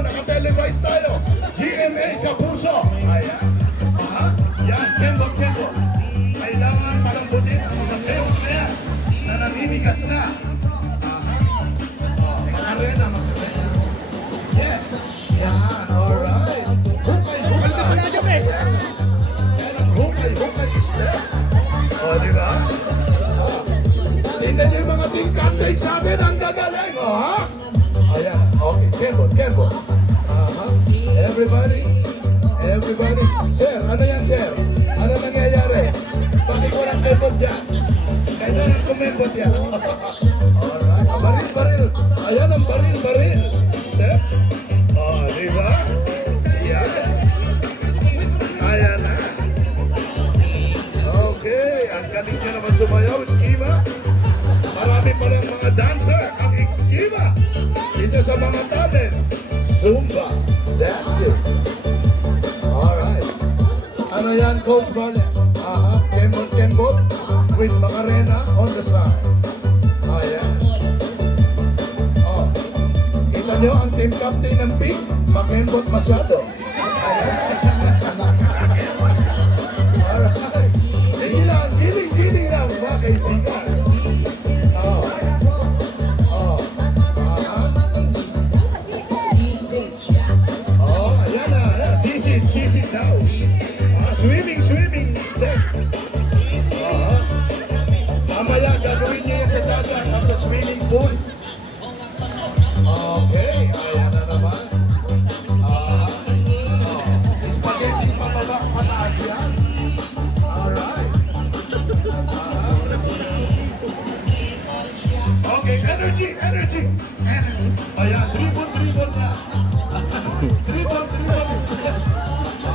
naka-televise tayo. GMA Kapuso. Ayan. Yan, kembot. Kailangan palambutin ang mga kembot na yan na namimigas na. Makarena. Yeah. Yan, alright. Hukay. Yan ang hukay step. O, diba? Tingnan niyo yung mga team captain sa atin, ang gagaling, ha? Ayan, okay, kembot. Everybody. Sir, ano yan, sir? Ano nangyayari? Bakit walang kembot dyan? Kailangan kumembot yan. Alright, baril. Ayan ang baril. Step. Oh, diba? Ayan. Ayan na. Okay, ang galing nyo naman sumayaw, Eskima. Marami pa lang mga dancer ang Eskima. Isa sa mga talent, Zumba. That's it. Alright. Ano yan, Coach Bale? Kembot with Macarena on the side. Ayan. Oh. Kita nyo ang team captain ng Pink, makembot masyado. Alright. Giling lang, mga kaibigan. Sisit daw. Swimming step. Mamaya gagawin niya yan sa dagat at sa swimming pool. Okay, ayan na naman. Spaghetti pababa, pataas yan. Alright. Okay, energy. Ayan, dribble na. Dribble.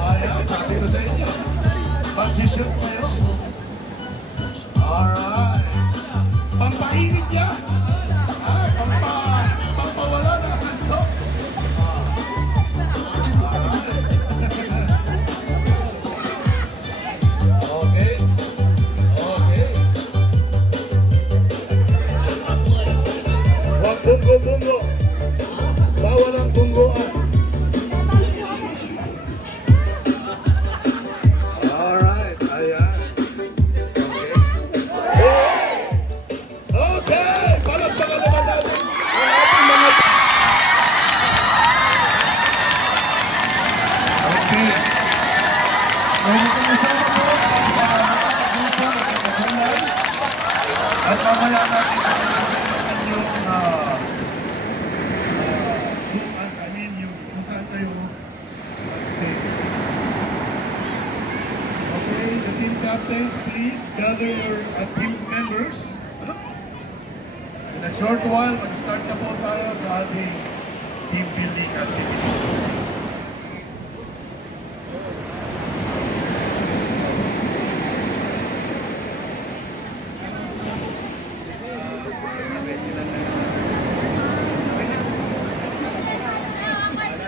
Ayan, sabi ko sa inyo. Mag-shoot kayo. Alright. Pampainit yan. Pampawala na ito. Okay. Huwag bungo. Bawal ang bungoan. At mamaya natin yung kung saan tayo okay, the team captains, please gather your team members. In a short while, mag-start na po tayo sa ating team building activities.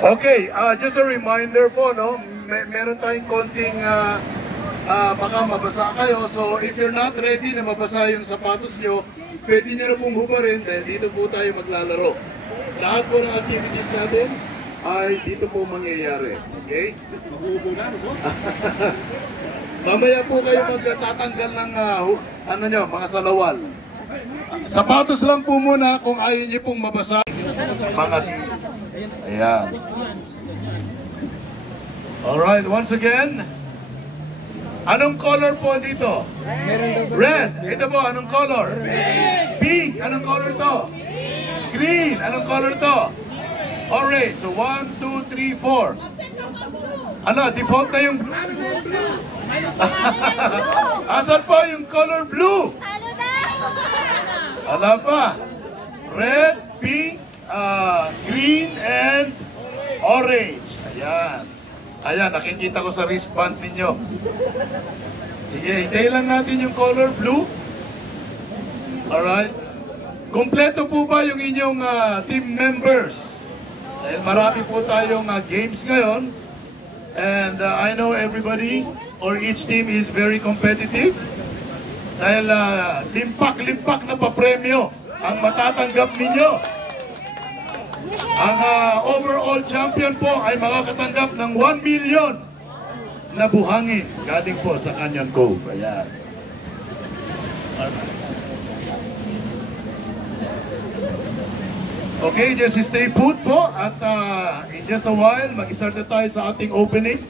Okay, just a reminder po, no? Meron tayong konting baka mabasa kayo. So if you're not ready na mabasa yung sapatos nyo, pwede nyo na pong hubarin dahil dito po tayo maglalaro. Lahat po ng activities natin ay dito po mangyayari. Okay? Mamaya po kayo magtatanggal ng mga salawal. Sapatos lang po muna kung ayaw nyo pong mabasa. Ayan. Alright, once again. Anong color po dito? Red. Ito po, anong color? Pink. Anong color to? Green. Anong color to? Orange. So 1, 2, 3, 4. Ano, default na yung... Asan po yung color blue? Ala pa. Red, pink, green, and orange. Ayan. Ayan, nakikita ko sa wristband ninyo. Sige, hintayin lang natin yung color blue. Alright. Kompleto po ba yung inyong team members? Dahil marami po tayong games ngayon. And I know everybody or each team is very competitive. Dahil limpak-limpak na papremyo ang matatanggap ninyo. Ang overall champion po ay makakatanggap ng 1 million na buhangin galing po sa Canyon Cove. Ayan. Okay, just stay put po at in just a while mag-start na tayo sa ating opening.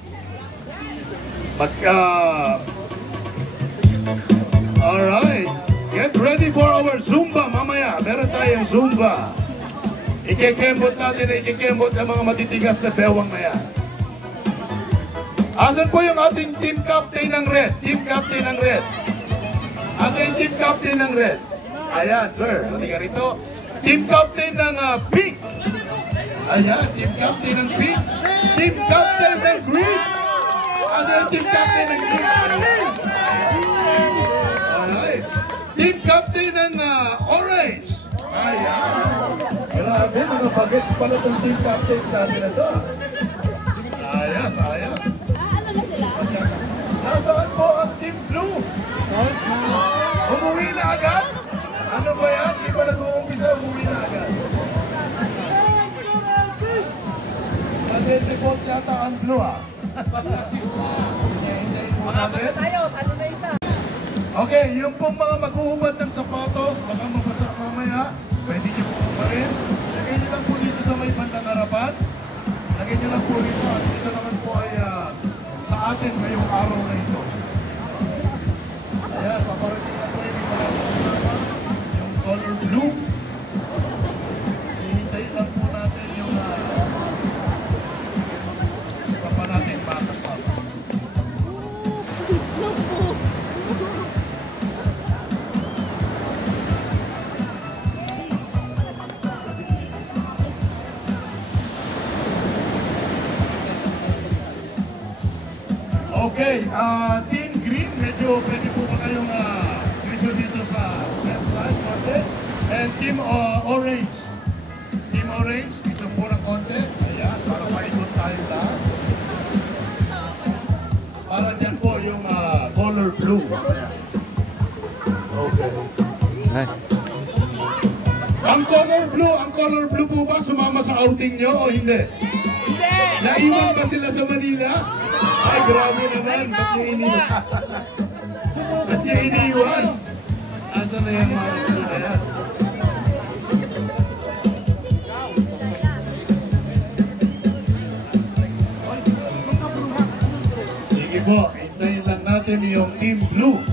Alright, get ready for our Zumba mamaya. Meron tayong Zumba. Ikikembot natin ang mga matitigas na bewang na yan. Asan po yung ating team captain ng red? Team captain ng red. Asan yung team captain ng red? Ayan, sir. Halika rito. Team captain ng pink. Ayan, team captain ng pink. Team captain ng green. Asan yung team captain ng green? Alright. Team captain ng orange. Ayan. Grabe, mga bagets pala itong team captain sa atin na ito. Ayos, ayos. Ano na sila? Nasaan po ang team blue? Umuwi na agad? Ano ba yan? Hindi pa nag-uumpisa, umuwi na agad. Mag-report yata ang blue hintayin mo natin. Ano na isa? Okay, yung pong mga maghuhubad ng sapatos, baka mabasa mamaya, pwede nyo po pa rin. Lagay nyo lang po dito sa may bandang harapan. Lagay nyo lang po dito. At dito naman po ay sa atin ngayong araw na ito. Ayan, paparating na po yung color blue. Hihintayin lang po natin yung iba pa natin makasama. Okay, Team Green, medyo pwede po ba kayong viso dito sa website konti? And Team Orange. Team Orange, isa po ng konti. Ayan, para maikot tayo lahat. Para dyan po yung color blue. Ayan. Okay. Ang color blue po ba sumama sa outing nyo o hindi? Hindi! Naiwan ba sila sa Manila? Ay, grabe naman. Ba't nyo iniwan? Ba't nyo iniwan? Asa na yan mga ito na yan? Sige po, hintayin lang natin yung Team Blue.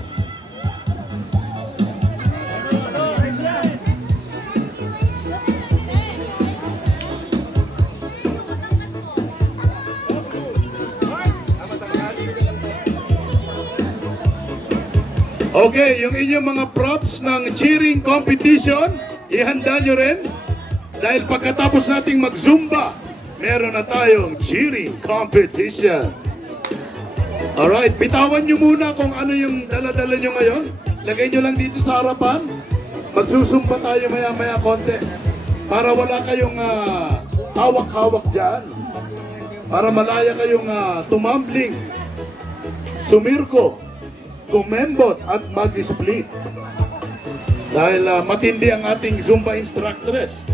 Okay, yung inyong mga props ng cheering competition, ihanda nyo rin. Dahil pagkatapos nating mag-zumba, meron na tayong cheering competition. Alright, bitawan nyo muna kung ano yung dala-dala nyo ngayon. Lagay nyo lang dito sa harapan. Magsusumba tayo maya-maya konti. Para wala kayong hawak-hawak dyan. Para malaya kayong tumambling, sumirko, kumembot at mag-split. Dahil matindi ang ating Zumba instructress.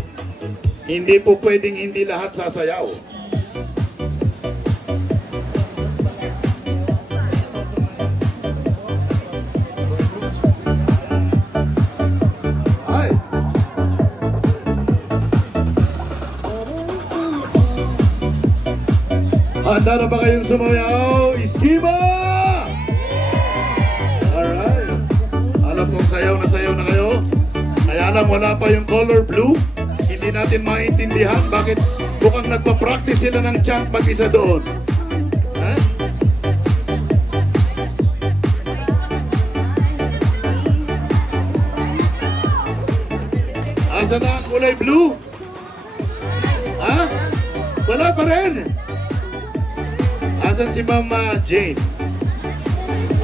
Hindi po pwedeng hindi lahat sasayaw. Ay! Handa na ba kayong sumayaw? Iskiba! Alam kong sayaw na kayo. Kaya lang wala pa yung color blue. Hindi natin maintindihan bakit mukhang nagpa-practice sila ng chant mag-isa doon. Ha? Asa na ang kulay blue? Ha? Wala pa rin. Asan si Mama Jane?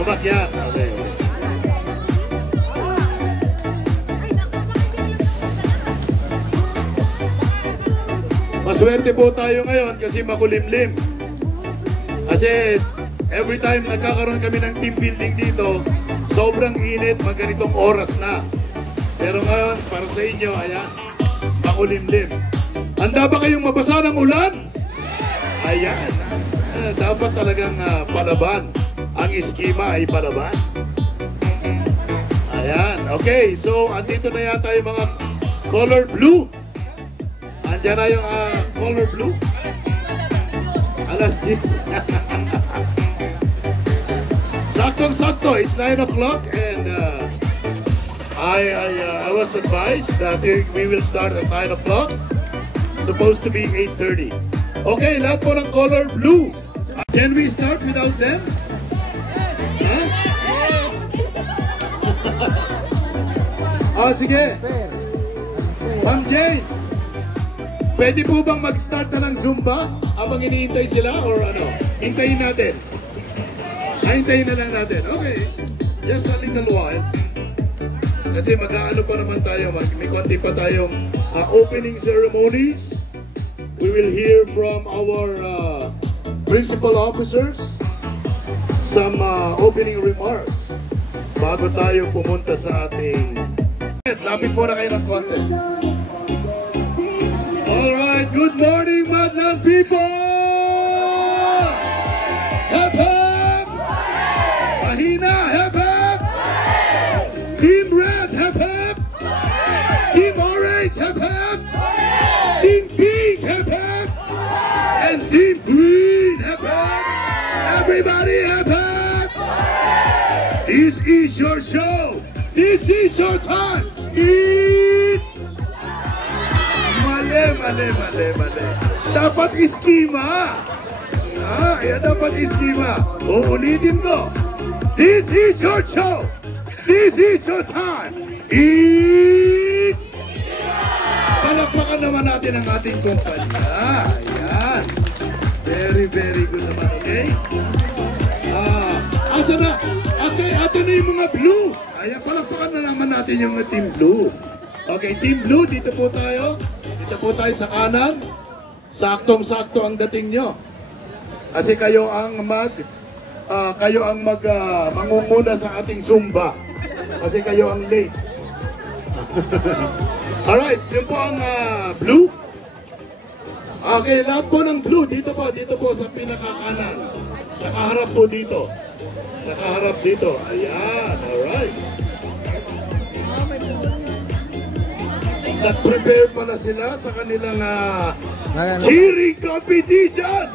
Umakyat. Okay. Maswerte po tayo ngayon kasi makulimlim. Kasi every time nagkakaroon kami ng team building dito, sobrang init, magganitong oras na. Pero ngayon, para sa inyo, ayan, makulimlim. Handa ba kayong mabasa ng ulan? Ayan. Dapat talagang palaban. Ang eskima ay palaban. Ayan. Okay, so andito na yata yung mga color blue. Andiyan na yung color blue. Alas 10. Saktong-sakto. It's 9 o'clock and I was advised that we will start at 9 o'clock. Supposed to be 8:30. Okay, lahat po ng color blue. Can we start without them? Huh? Sige. Ma'am Jane, pwede po bang mag-start na ng Zumba habang iniintay sila or ano? Hintayin natin. Hintayin na lang natin. Okay. Just a little while. Kasi mag-aano pa naman tayo. May konti pa tayong opening ceremonies. We will hear from our principal officers some opening remarks bago tayo pumunta sa ating... Lapit muna kayo ng konti. Alright, good morning Madlang people! Hep hep! Mahina, hep hep! Team Red, hep hep! Team Orange, hep hep! Team Pink, hep hep! And Team Green, hep hep! Everybody, hep hep! This is your show! This is your time! It's... Mali. Dapat iskima! Yan dapat iskima. Uulitin ko. This is your show! This is your time! It's... Palakpakan naman natin ang ating kumpanya. Ayan. Very good naman, okay? Asa na? Okay, ato na yung mga blue. Ayan, palakpakan na naman natin yung team blue. Okay, team blue, dito po tayo. Dito po tayo sa kanan. Saktong-sakto ang dating nyo. Kasi kayo ang mangunguna sa ating Zumba. Kasi kayo ang late. Alright, yun po ang blue. Okay, lahat po ng blue. Dito po sa pinakakanan. Nakaharap po dito. Nakaharap dito. Ayan, alright. Nag-prepare pala sila sa kanilang cheering competition.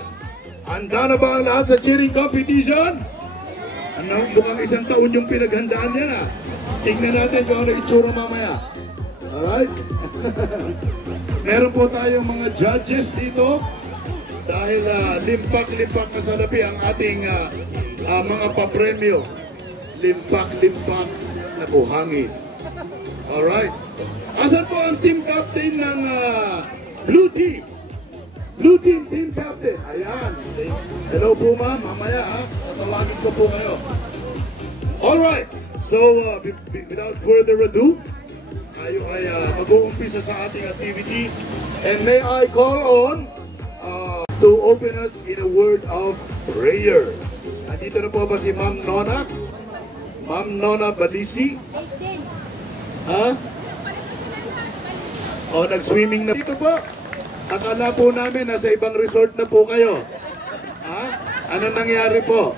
Handa na ba ang lahat sa cheering competition? Ano, mukhang isang taon yung pinaghandaan yan Tingnan natin kung ano itsura mamaya. Alright? Meron po tayong mga judges dito. Dahil limpak-limpak na salapi ang ating mga papremyo. Limpak-limpak na buhangin. Alright. Asan po ang team captain ng blue team? Blue team, team captain. Ayan. Hello po ma'am. Mamaya tatawagin ko po kayo. Alright. So, without further ado, tayo ay mag-uumpisa sa ating activity. And may I call on to open us in a word of prayer. Nandito na po ba si Ma'am Nona? Ma'am Nona Balisi? Nag-swimming na dito po. Akala po namin nasa ibang resort na po kayo. Ano nangyari po?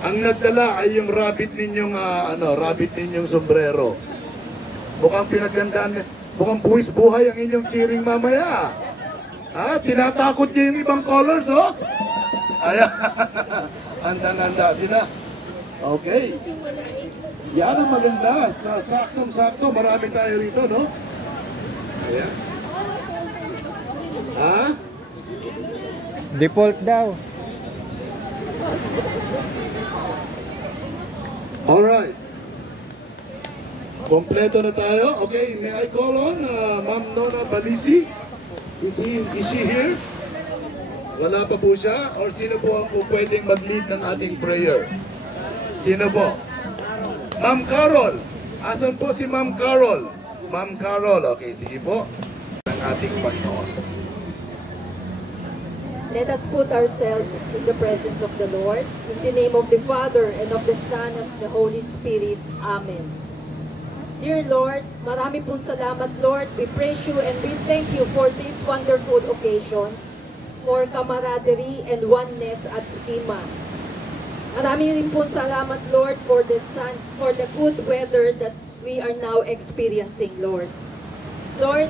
Ang nagdala ay yung rabbit ninyong sombrero. Mukhang pinagandaan, mukhang buwis buhay ang inyong cheering mamaya. Tinatakot niyo yung ibang colors, Ayan. Handang-handa sila. Okay. Yan ang maganda. Saktong-sakto, marami tayo rito, no? Ayan. Default daw. Alright. Kompleto na tayo. Okay, may I call on Ma'am Nona Balisi? Is she here? Wala pa po siya? Or sino po ang pwedeng mag-lead ng ating prayer? Sino po? Ma'am Carol. Asan po si Ma'am Carol? Ma'am Carol. Okay, sige po. Ang ating Panginoon. Let us put ourselves in the presence of the Lord. In the name of the Father, and of the Son, and of the Holy Spirit. Amen. Dear Lord, marami pong salamat, Lord. We praise you and we thank you for this wonderful occasion for camaraderie and oneness at Schema. Marami rin pong salamat, Lord, for the sun, for the good weather that we are now experiencing, Lord. Lord,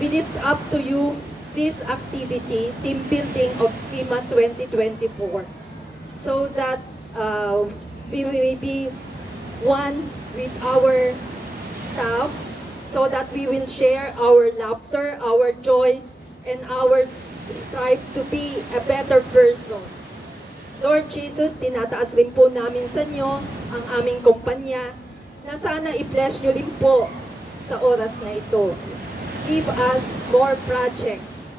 we lift up to you this activity, team building of Schema 2024, so that we may be one with our staff, so that we will share our laughter, our joy, and our strive to be a better person. Lord Jesus, tinataas rin po namin sa inyo ang aming kumpanya, na sana i-bless nyo rin po sa oras na ito. Give us more projects.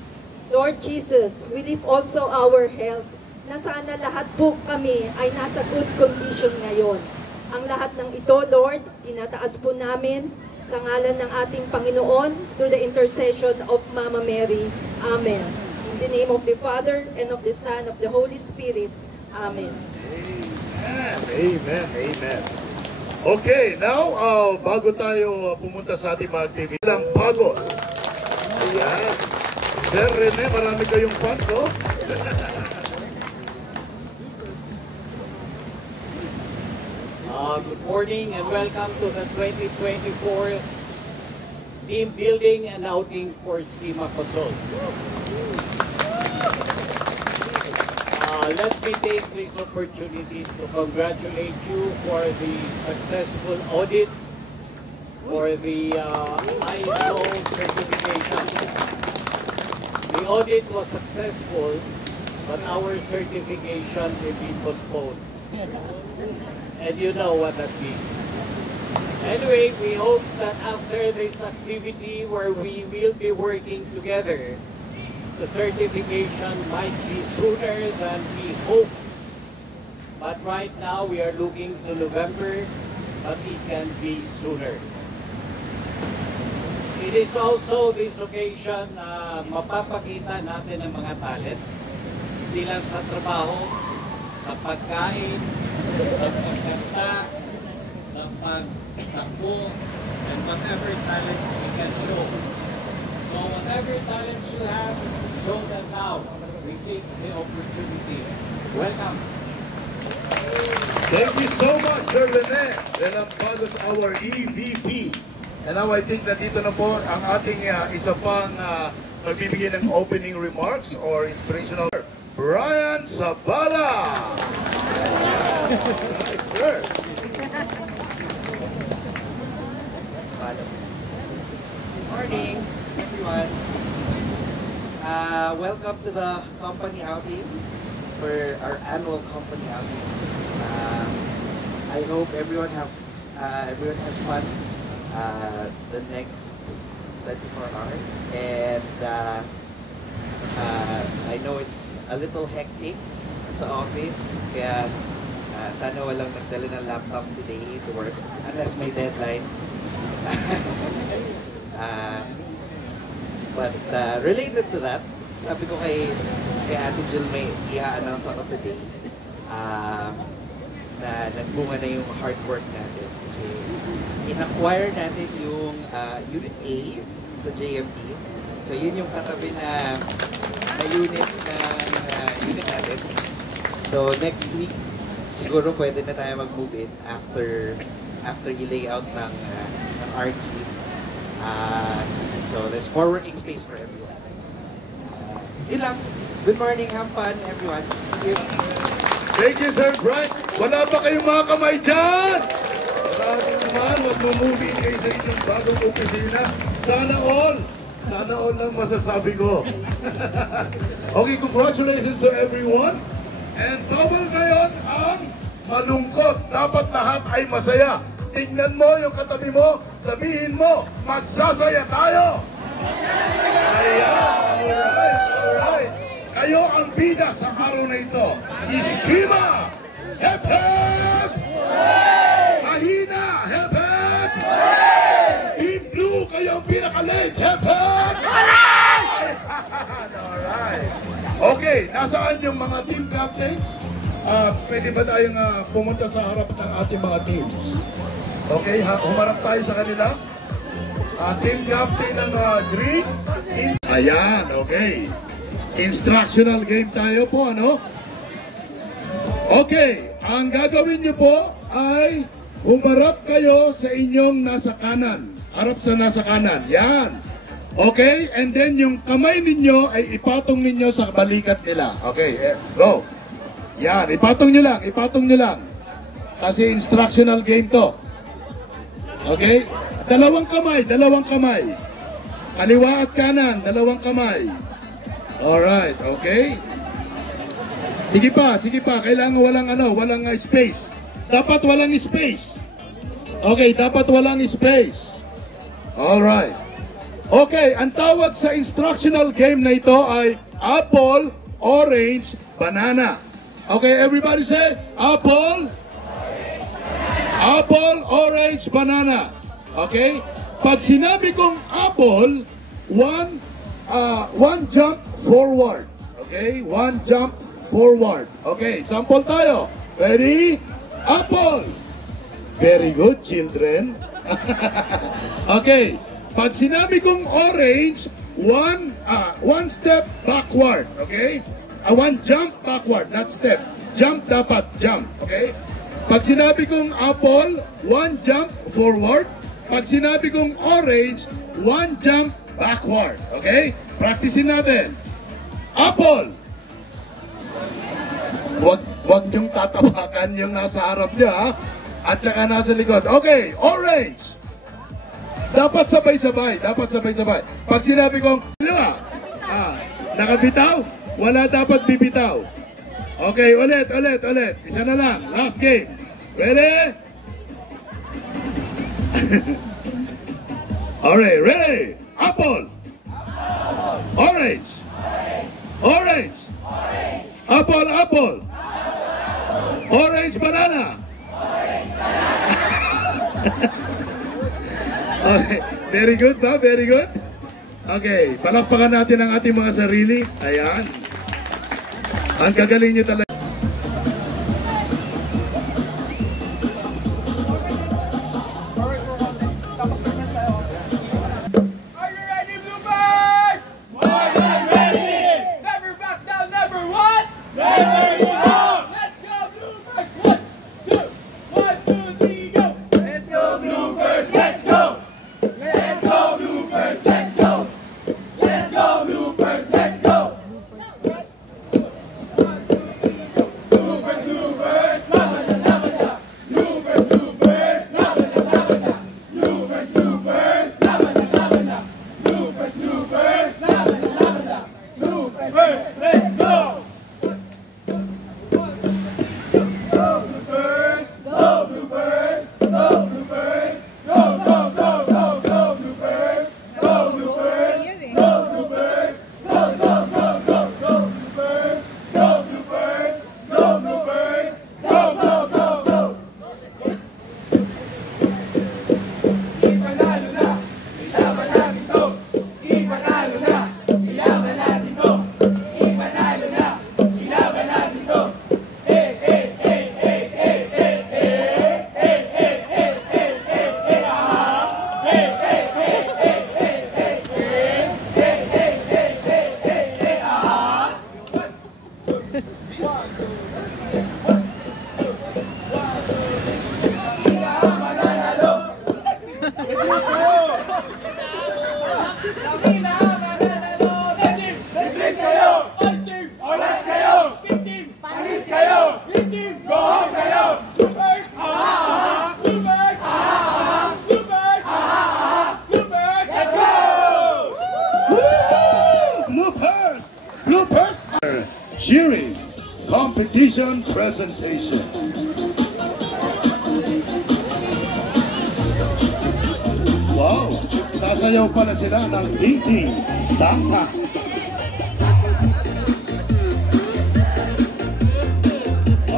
Lord Jesus, we lift also our health, na sana lahat po kami ay nasa good condition ngayon. Ang lahat ng ito, Lord, tinataas po namin sa ngalan ng ating Panginoon through the intercession of Mama Mary. Amen. In the name of the Father, and of the Son, of the Holy Spirit. Amen. Amen. Amen. Amen. Okay, now, bago tayo pumunta sa ating mga activity, lang pagos. Ayan. Sir Rene, marami kayong fans, oh. Good morning and welcome to the 2024 team building and outing for Schema Consol. Let me take this opportunity to congratulate you for the successful audit for the ISO certification. The audit was successful, but our certification will be postponed. And you know what that means. Anyway, we hope that after this activity where we will be working together, the certification might be sooner than we hope. But right now, we are looking to November, but it can be sooner. It is also this occasion na mapapakita natin ang mga talent, hindi lang sa trabaho, sa pagkain, sa pagkanta, sa pagtakbo, and whatever talents we can show. So whatever talents you have, show them now. This is the opportunity. Welcome. Thank you so much, Sir Rene. Delampagos, our EVP. And now I think na dito na po ang ating isa pang magbibigay ng opening remarks or inspirational. Brian Sabala. Right, sir. Good morning, everyone. Welcome to the company outing for our annual company outing. I hope everyone has fun the next 24 hours, and I know it's a little hectic sa office, kaya sana walang nagdala ng laptop today to work unless may deadline. But related to that, sabi ko kay Ate Jill, may i-announce ako today na nagbunga na yung hard work natin. Kasi in-acquire natin yung Unit A sa JMT. So yun yung katabi na unit natin. So next week, siguro pwede na tayo mag-move in after i-layout ng RT. So there's more working space for everyone. Yun lang. Good morning, have fun, everyone. Thank you. Thank you, Sir Brian. Wala pa kayong mga kamay dyan? Marami naman, mag-movie kayo sa inyong bagong opisina. Sana all lang masasabi ko. Okay, congratulations to everyone. And bawal ngayon ang malungkot. Dapat lahat ay masaya. Tingnan mo yung katabi mo, sabihin mo, magsasaya tayo. Ayan, alright. Kayo ang bida sa araw na ito. Schema! Hep hep! Mahina! Hep hep! Team Blue, kayo ang pinaka-late! Hep hep! Alright! Okay, nasaan yung mga team captains? Pwede ba tayong pumunta sa harap ng ating mga teams? Okay, humarap tayo sa kanila. Team captain ng green. Ayan, okay. Instructional game tayo po, ano? Okay, ang gagawin niyo po ay humarap kayo sa inyong nasa kanan. Harap sa nasa kanan. Yan. Okay, and then yung kamay ninyo ay ipatong ninyo sa balikat nila. Okay, go. Yan, ipatong nyo lang. Kasi instructional game to. Okay? Dalawang kamay. Kaliwa at kanan, dalawang kamay. Alright, okay? Sige pa. Kailangan walang space. Dapat walang space. Okay, dapat walang space. Alright. Okay, ang tawag sa instructional game na ito ay apple, orange, banana. Okay, everybody say apple, orange, banana. Okay? Pag sinabi kong apple, one jump forward. Okay? One jump forward. Okay, sample tayo. Ready? Apple. Very good, children. Okay. Pag sinabi kong orange, one step backward. Okay? One jump backward, not step. Jump dapat, jump. Okay? Pag sinabi kong apple, one jump forward. Pag sinabi kong orange, one jump backward. Okay? Practicein natin. Apple. Wag niyong tatapakan yung nasa harap niyo, ha? At saka nasa likod. Okay, orange. Dapat sabay-sabay. Pag sinabi kong, nakabitaw, wala dapat bibitaw. Okay, ulit. Isa na lang. Last game. Ready? Alright, ready? Apple. Orange. Apple. Orange, banana. Okay, very good ba? Very good. Okay, palakpakan natin ang ating mga sarili. Ayan. Ang gagaling nyo talaga. Are you ready, Bloopers? More than ready! Never back down, never what? Never give up! Let's go, Bloopers! 1, 2, 1, 2, 3, go! Let's go, Bloopers! Let's go! Let's go, Bloopers! Let's go! Let's go, Bloopers! Let's go! Cheering competition presentation. Wow! Sasayaw pala sila ng ding-ding, tang-tang.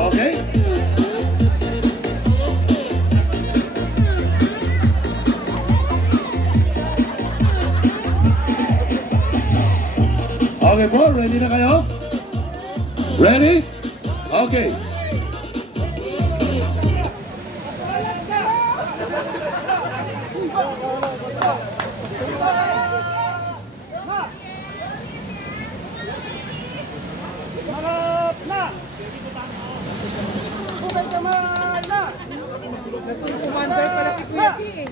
Okay? Okay po, ready na kayo? Ready? Okay. Nagpupumander pala si Kuya P eh.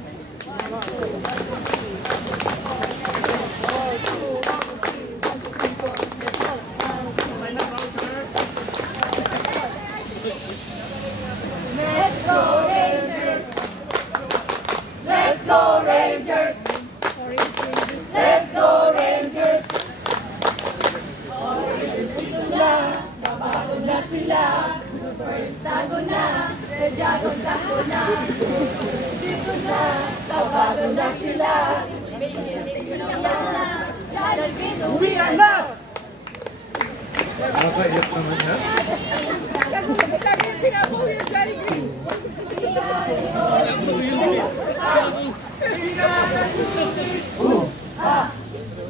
Let's go Rangers! Let's go Rangers! Let's go Rangers! Orange dito na, nabago na sila. First tago na, Red Dragon tago na. Dito na, nabago na sila. We are love! Nakakaiyak naman yan. Sabi yung pinabaw yung Johnny Green.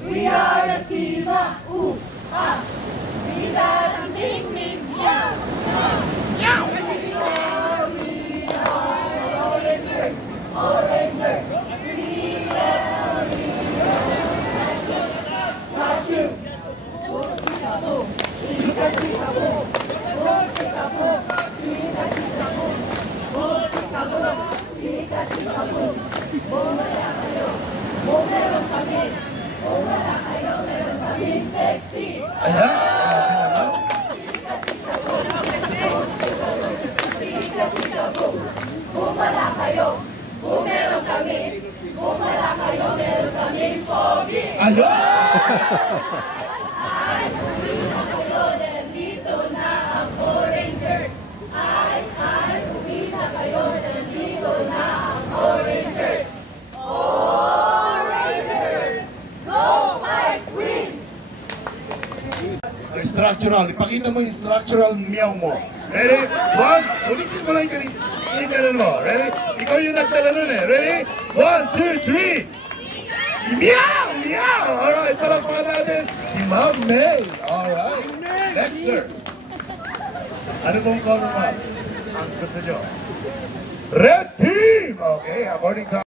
We are the Silva! We are the Ning Ning! Ayan, grabe naman. Bumala kayo, meron kami. Bumala kayo, meron kami pogi. Ayun! Ay, uwi na kayo, dahil dito na ang Four Rangers. Ay, uwi na kayo, dahil dito na ang Four Rangers. Four Rangers, go fight, win! Ang structural, ipakita mo yung structural meow mo. Ready? One, ulitin mo lang yung ganun mo. Ready? Ikaw yung nagdala nun eh. Ready? 1, 2, 3! Meow! Meow! Alright, palakpakan natin si Ma'am May. Alright. Next, sir. Ano pong color, ma'am? Ang gusto nyo? Red team! Okay, according to...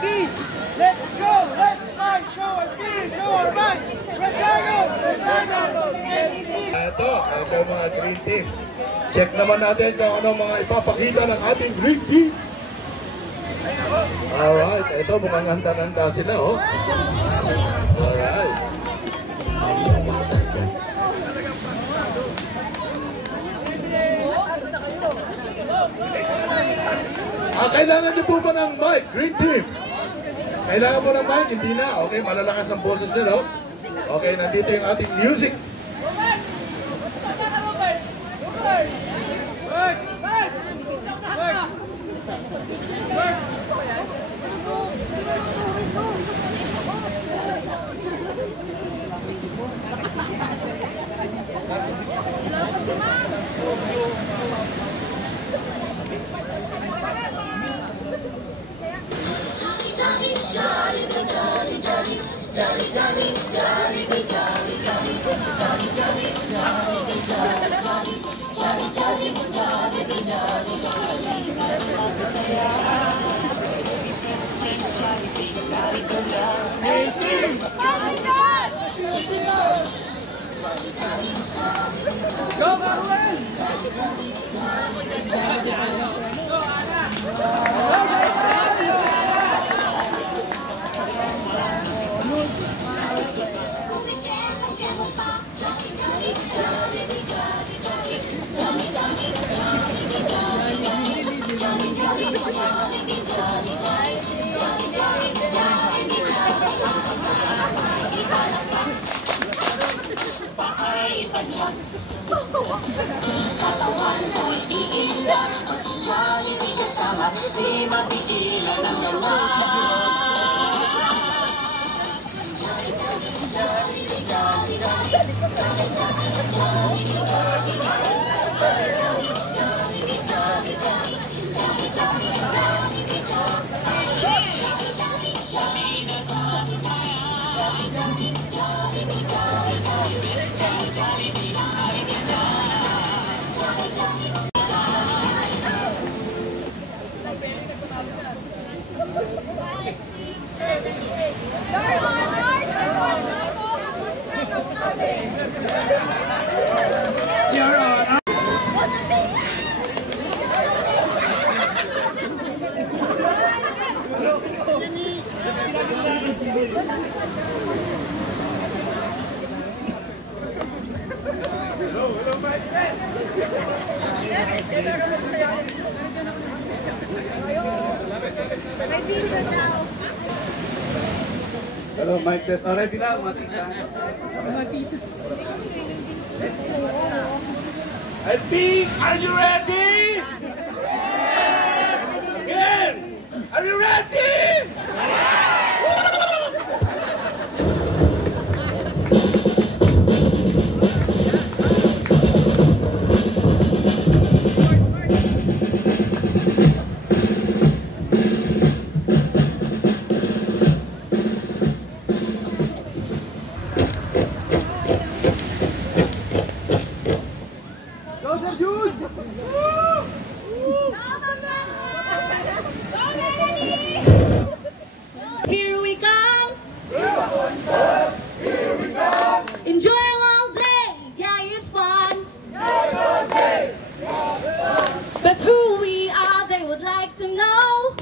D. Let's go. Let's fight. Show our D. Show our mind. Regardo. Ito mga green team. Check naman natin kung ano mga ipapakita ng ating green team. Alright, ito mukhang handa-handa sila, oh. Alright. Kailangan niyo po ba ng mic, green team? Kailangan mo ng mic, hindi na. Okay, malalakas ang boses nila, oh. Okay, nandito yung ating music. Go, Madeline! Katawan mo'y iilan, at si Johnny di kasama, di mapigilan ang laman. Johnny, Johnny, Johnny, Johnny, Johnny, Johnny, Johnny, Johnny, Johnny, Johnny, Johnny, Johnny, Johnny, Johnny, Johnny, Hello, mic test. Ready na, matita. I think, are you ready? Again, are you ready? Here we come. Enjoying all day. Yeah, it's fun. But who we are, they would like to know.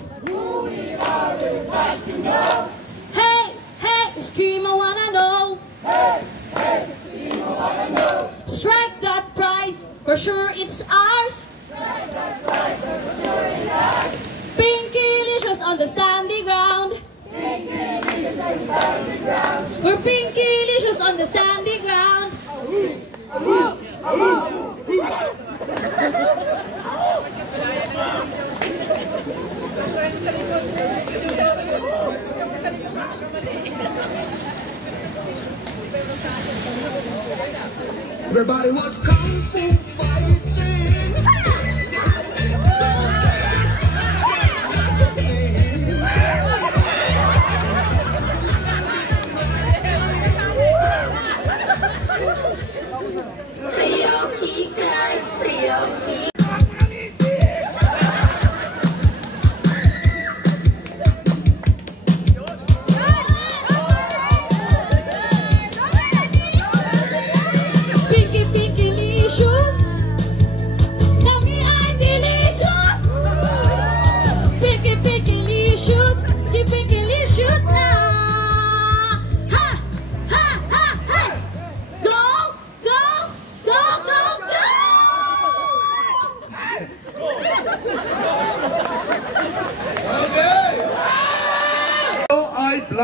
Hey, hey, Schema wanna know. Strike that price, for sure it's ours. Pinkylicious on the sandy ground. We're Pinkylicious on the sandy ground. Everybody was kung fu fighting.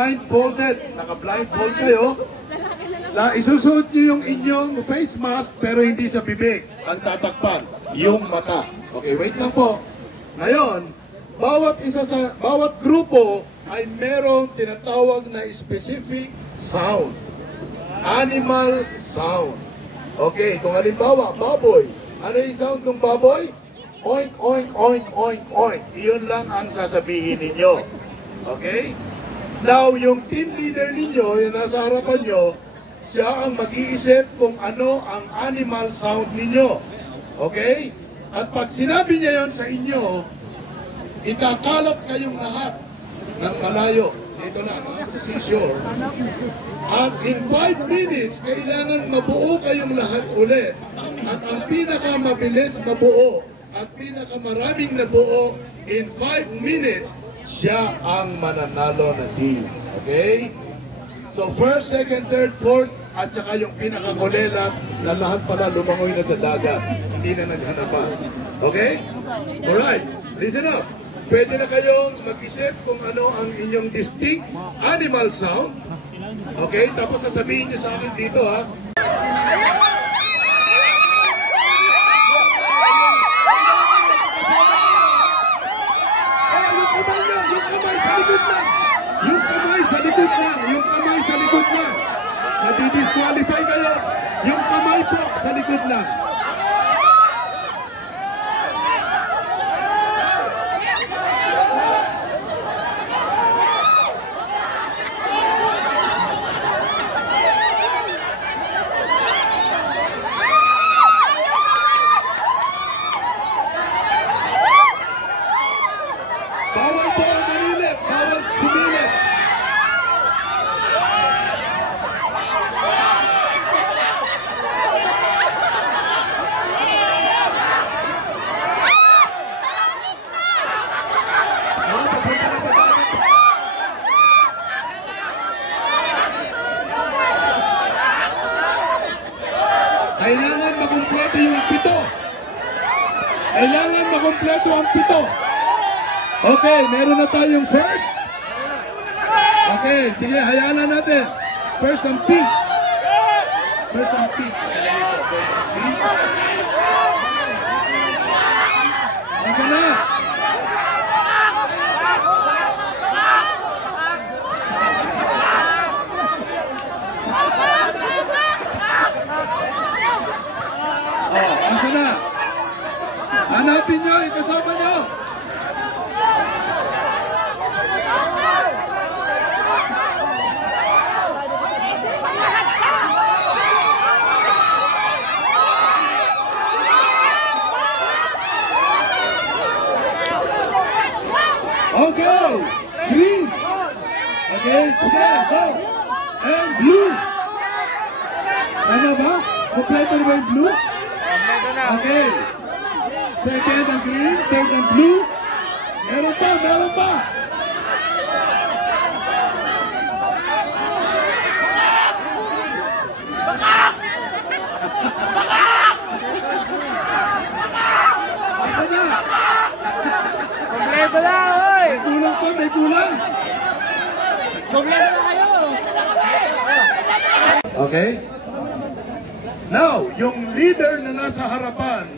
blindfolded. Naka-blindfold kayo. Isusuot nyo yung inyong face mask pero hindi sa bibig. Ang tatakpan, yung mata. Okay, wait lang po. Ngayon, bawat grupo ay merong tinatawag na specific sound. Animal sound. Okay, kung halimbawa, baboy. Ano yung sound ng baboy? Oink, oink, oink, oink, oink. Iyon lang ang sasabihin ninyo. Okay? Now, yung team leader ninyo, yung nasa harapan nyo, siya ang mag-iisip kung ano ang animal sound ninyo. Okay? At pag sinabi niya yon sa inyo, ikakalat kayong lahat ng malayo. Dito na, sa seashore. At in 5 minutes, kailangan mabuo kayong lahat ulit. At ang pinakamabilis mabuo at pinakamaraming nabuo in 5 minutes, siya ang mananalo na team. Okay? So first, second, third, fourth, at saka yung pinakakulelat na lahat pala lumangoy na sa dagat. Hindi na naghanapan. Okay? Alright, listen up. Pwede na kayong mag-isip kung ano ang inyong distinct animal sound. Okay? Tapos sasabihin nyo sa akin dito ha. Yung kamay sa likod lang. Yung kamay sa likod lang. Nadidisqualify kayo. Yung kamay po sa likod lang. Bawal po manilip. Bawal kumilip. Kailangan makumpleto yung 7. Kailangan makumpleto ang 7. Okay, meron na tayong first. Okay, sige, hayaan na natin. First ang pink. First ang pink. Asa na? Oh, asa na? Hanapin nyo, ikasama nyo. Okay, green. Okay, sige, go. And blue. Tama ba? Kompleto na ba yung blue? Okay. Second ang green, third ang blue. Meron pa, meron pa. Ito na. Kompleto na, oy! May kulang pa, may kulang. Kompleto na kayo! Okay? Now, yung leader na nasa harapan,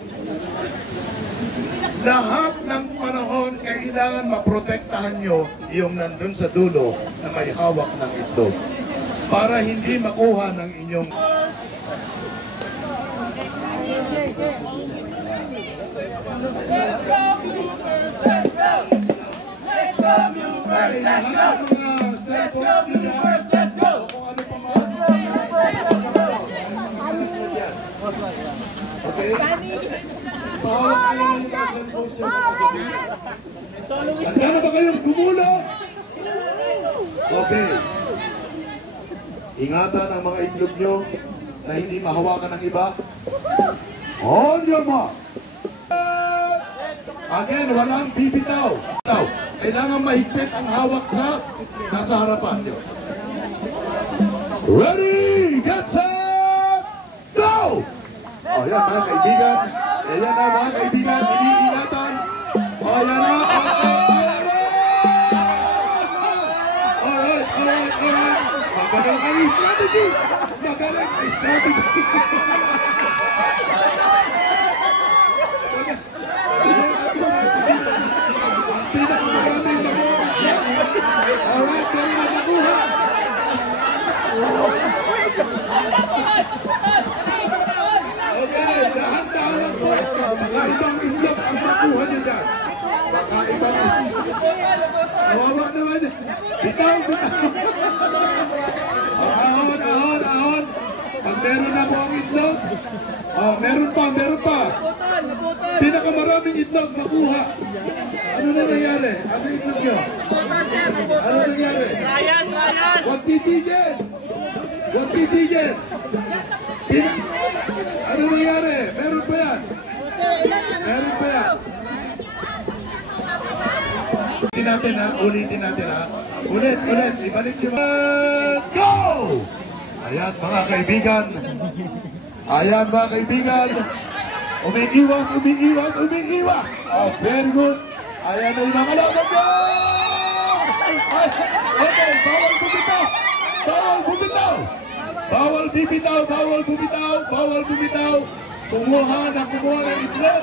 lahat ng panahon kailangan maprotektahan nyo yung nandun sa dulo na may hawak ng itlog para hindi makuha ng inyong Let's go, Bloopers! Let's go! Let's go, Bloopers! Let's go! Let's go, Bloopers! Let's go! Okay? Pahawak kayo ng mga cellphones nyo. Handa na ba kayong gumulo? Okay. Ingatan ang mga itlog nyo na hindi mahawakan ng iba. On your mark. Again, walang bibitaw. Kailangan mahigpit ang hawak sa nasa harapan nyo. Ready, get set, go! Oh, yan mga kaibigan. Ayan na mga kaibigan, iniingatan. Oh, yan na. Alright, alright. Strategy! Magaling! Strategy! Pinakamaraming nakuha. Alright, meron na nakuha. Okay, dahan-dahan lang po. Baka ibang itlog ang nakuha niyo dyan. Baka ibang Kawawa naman. Bitaw, bitaw. Ahon. Pag meron na po ang itlog. Oh, meron pa. Pinakamaraming itlog makuha. Ano na nangyari? Asa itlog nyo? Ano nangyari? Ryan! Huwag titigil! Ano nangyari? Meron pa yan? Ulitin natin ha. Ulit. Ibalik nyo. Go! Ayan mga kaibigan. Umiiwas. Oh, very good. Ayan na yung mga laban nyo! Okay, bawal bumitaw. Kumuha ng itlog.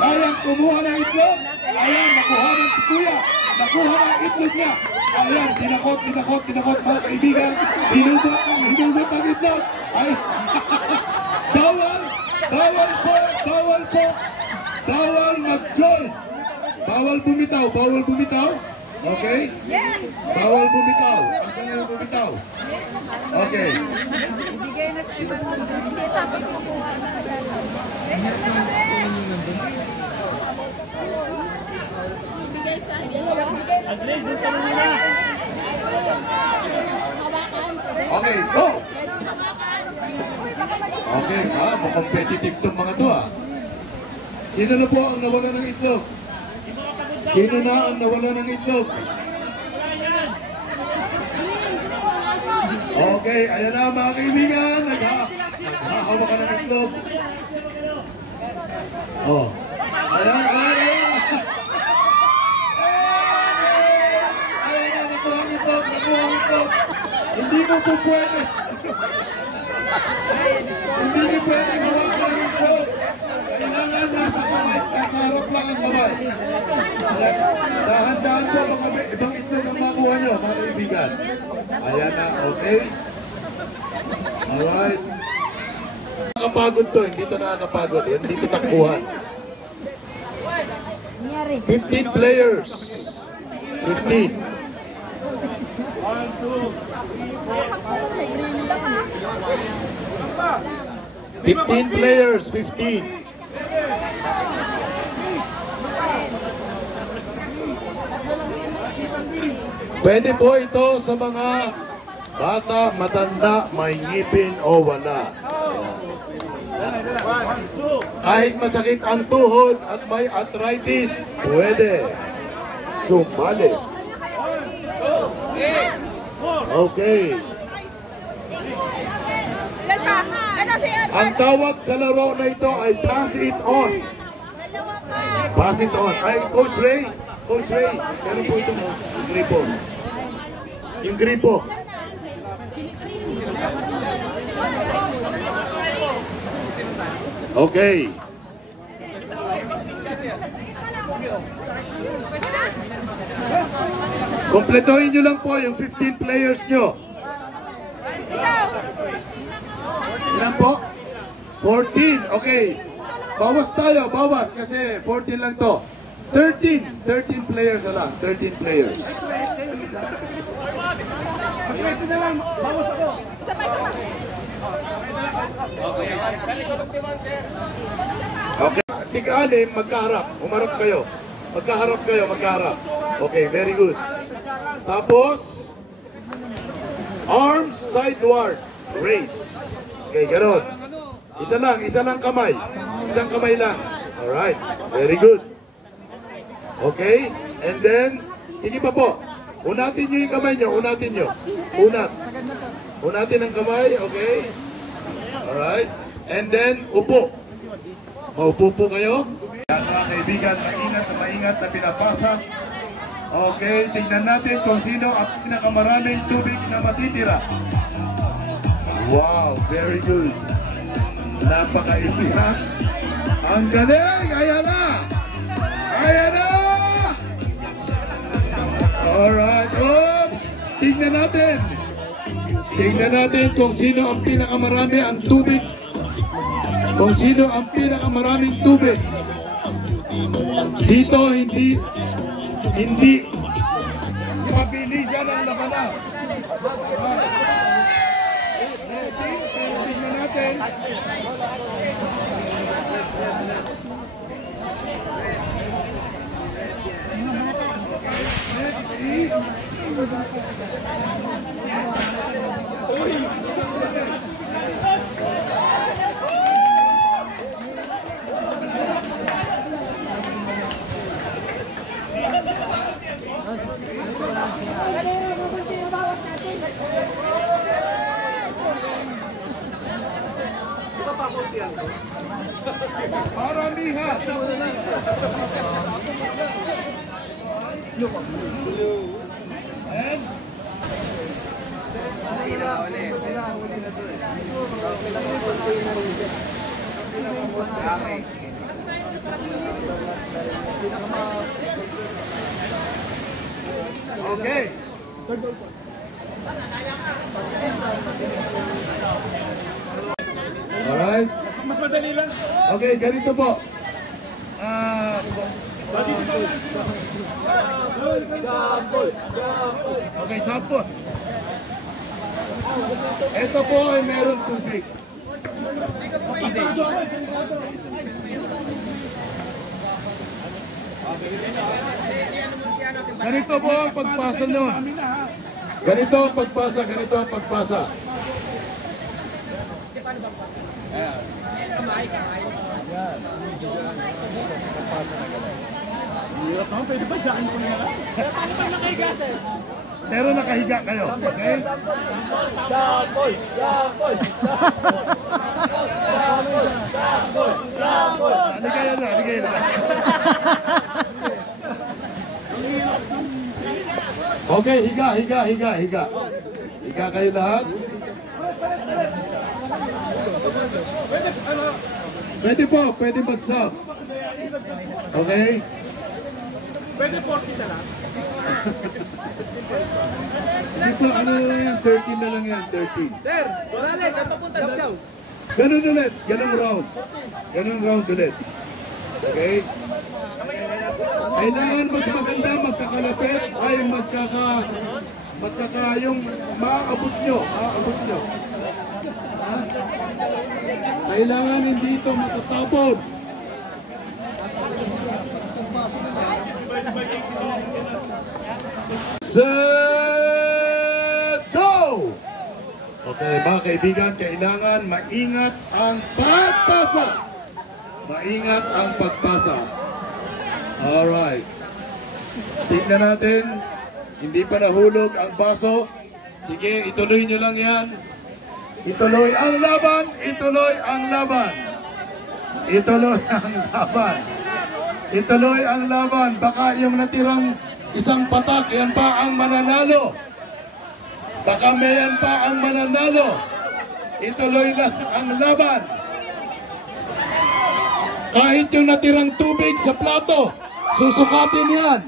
Kayang kumuha ng itlog. Ayan, nakuha ng si Kuya. Nakuha ng itlog niya. Ayan, tinakot mga kaibigan. Hinugot ang itlog. Ay, bawal mag-join. Bawal bumitaw. Okay? Bawal bumitaw. Asan na yung bumitaw? Okay. Okay, go! Okay, competitive tong mga to ah. Sino na po ang nawala ng itlog? Okay, ayan na mga kaibigan. Naghahawa ka ng itlog. Oh. Ayan. Nakuha ang itlog. Hindi mo po pwede. Hindi mo pwede mawag ng itlog. Kailangan nasa kamay. Nasa harap lang ang kamay. Dahan-dahan po mga ibang itlog ang makuha nyo, mga kaibigan. Ayan na, okay? Alright. Nakakapagod to, hindi to nakakapagod. Hindi to takbuhan. 15 players. 15. 15 players, 15. Pwede po ito sa mga bata, matanda, may ngipin o wala. Kahit masakit ang tuhod at may arthritis, pwede. Sumali. Okay. Ang tawag sa laro na ito ay pass it on. Pass it on. Ay, Coach Ray, meron po itong gripo. Yung gripo. Okay. Kompletohin nyo lang po yung 15 players nyo. Ilan po? 14. Okay. Bawas tayo, kasi 14 lang to. 13 players na lang. 13 players. Okay. Tig-anim, magkaharap. Umarap kayo. Magkaharap. Okay, very good. Tapos, arms sideward. Race. Okay, ganon. Isa lang kamay. Isang kamay lang. Alright, very good. Okay, and then, hindi pa po. Unatin nyo yung kamay nyo, unatin ang kamay, okay? Alright, and then, upo. Maupo po kayo. Yan mga kaibigan, maingat na pinapasa. Okay, tingnan natin kung sino ang pinakamaraming tubig na matitira. Wow, very good. Napaka-istihan. Ang galing! Ayan na! Ayan na! Alright, tingnan natin. Tingnan natin kung sino ang pinakamarami ang tubig. Kung sino ang pinakamaraming tubig. Dito hindi mabilisan ang labanan. Tingnan natin. Paramihan. Okay. Alright. Mas madali lang. Okay, ganito po. Okay, sample. Ito po ay meron tubig. Ganito po ang pagpasa nun. Ganito ang pagpasa, ganito ang pagpasa. Pwede ba dyan ko na lang? Paano ba nakahiga, sir? Pero nakahiga kayo, okay? Aligay na, aligay na. Okay, higa. Higa kayo lahat. Pwede po, pwede mag-sub. Okay? Pwede 40 na lang. Hindi po, ano na lang yan, 13 na lang yan, 13. Sir, Morales, saan papunta daw? Ganun ulit, ganun round. Ganun round ulit. Okay? Kailangan mas maganda magkakalapit ay magkaka yung maaabot nyo. Ha? Kailangan hindi ito matatapon. Set, go! Okay, mga kaibigan, kailangan maingat ang pagpasa. Maingat ang pagpasa. Alright. Tingnan natin. Hindi pa nahulog ang baso. Sige, ituloy nyo lang yan. Ituloy ang laban. Ituloy ang laban. Ituloy ang laban. Ituloy ang laban. Baka yung natirang isang patak, yan pa ang mananalo. Baka may yan pa ang mananalo. Ituloy lang ang laban. Kahit yung natirang tubig sa plato, susukatin yan.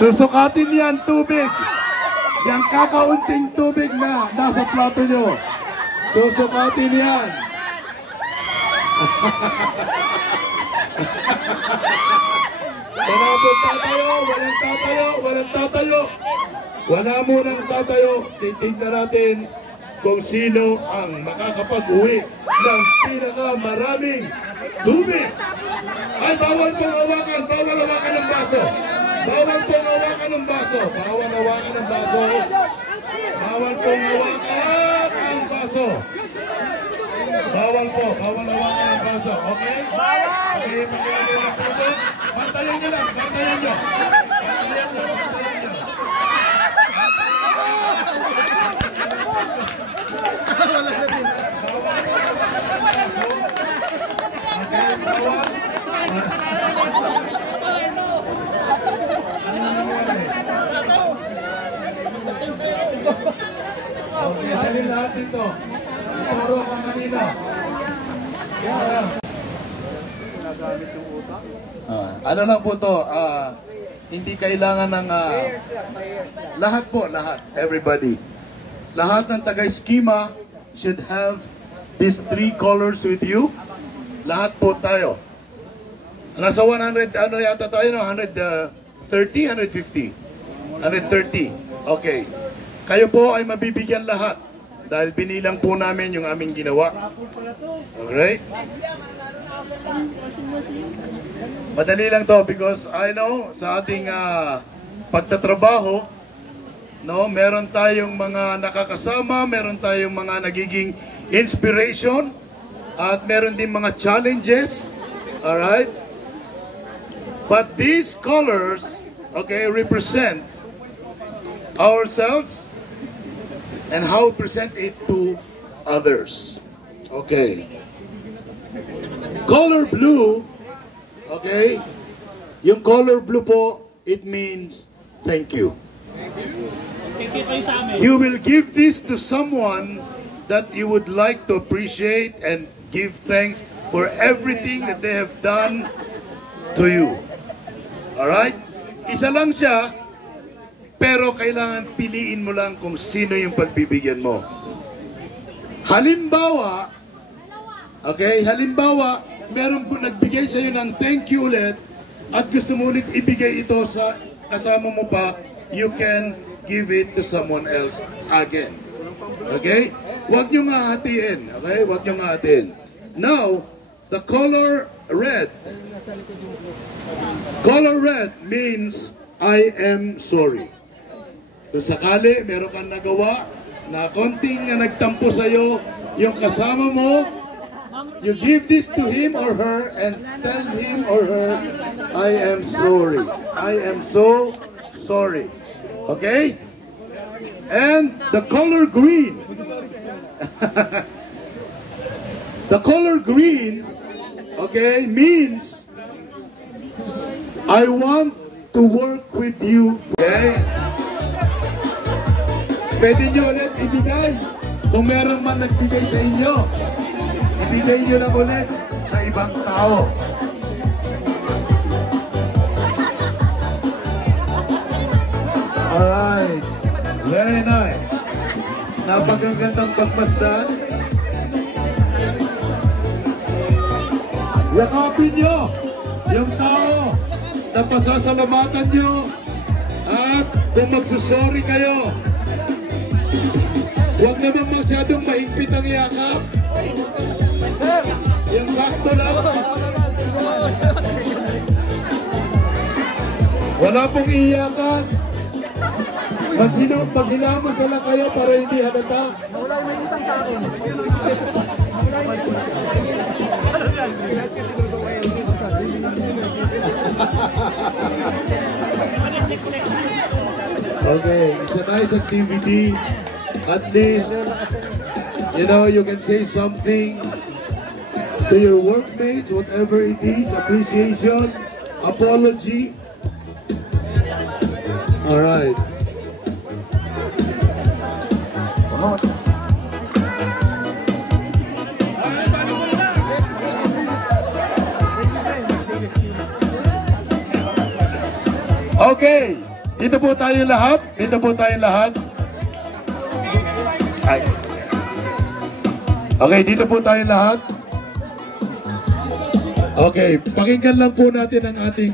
Susukatin yan, tubig. Yang kakaunting tubig na nasa plato nyo. Susukatin yan. Walang tatayo. Wala munang tatayo. Titignan natin kung sino ang makakapag-uwi ng pinakamaraming tubig. Ay, bawal pong hawakan ng baso. Bawal pong hawakan ng baso. Bawal hawakan ng baso. Bawal pong hawakan ang baso. Bawal hawakan ng baso. Okay? Okay, pakialam lang po ito. Bantayan nyo lang, bantayan nyo. Okay, bawal. Ano lang po to, hindi kailangan ng lahat po, everybody. Lahat ng taga-Eskrima should have these 3 colors with you. Lahat po tayo. Nasa 100, ano yata tayo, no? 130, 150? 130. Okay. Kayo po ay mabibigyan lahat dahil binilang po namin yung aming ginawa. Alright? Madali lang to because I know sa ating pagtatrabaho, no, meron tayong mga nakakasama, meron tayong mga nagiging inspiration, at meron din mga challenges. Alright? But these colors, okay, represent ourselves and how we present it to others. Okay. Color blue, okay, yung color blue po, it means thank you. You will give this to someone that you would like to appreciate and give thanks for everything that they have done to you. Alright? Isa lang siya, pero kailangan piliin mo lang kung sino yung pagbibigyan mo. Halimbawa, okay, halimbawa, meron po nagbigay sa iyo ng thank you ulit at gusto mo ulit ibigay ito sa kasama mo pa, you can give it to someone else again. Okay? Huwag nyo nga hatiin. Okay? Huwag nyo nga hatiin. Now, the color red. Color red means I am sorry. Kung sakali, meron kang nagawa na konting nagtampo sa'yo, yung kasama mo, you give this to him or her and tell him or her, I am sorry. I am so sorry. Okay? And the color green. The color green, okay, means I want to work with you. Okay? Pwede nyo ulit ibigay. Kung meron man nagbigay sa inyo, ibigay nyo lang ulit sa ibang tao. Alright. Very nice. Napakagandang pagmasdan. Yakapin nyo yung tao na pasasalamatan nyo at kung magsusorry kayo, huwag naman masyadong mahigpit ang yakap. Yung sakto lang. Wala pong iyakan. Maghilamos na lang kayo para hindi halata. Wala yung may utang sa akin. Okay, it's a nice activity. At least, you know, you can say something to your workmates, whatever it is, appreciation, apology. All right. Okay, dito po tayo lahat. Dito po tayo lahat. Ay. Okay, dito po tayo lahat. Okay, pakinggan lang po natin ang ating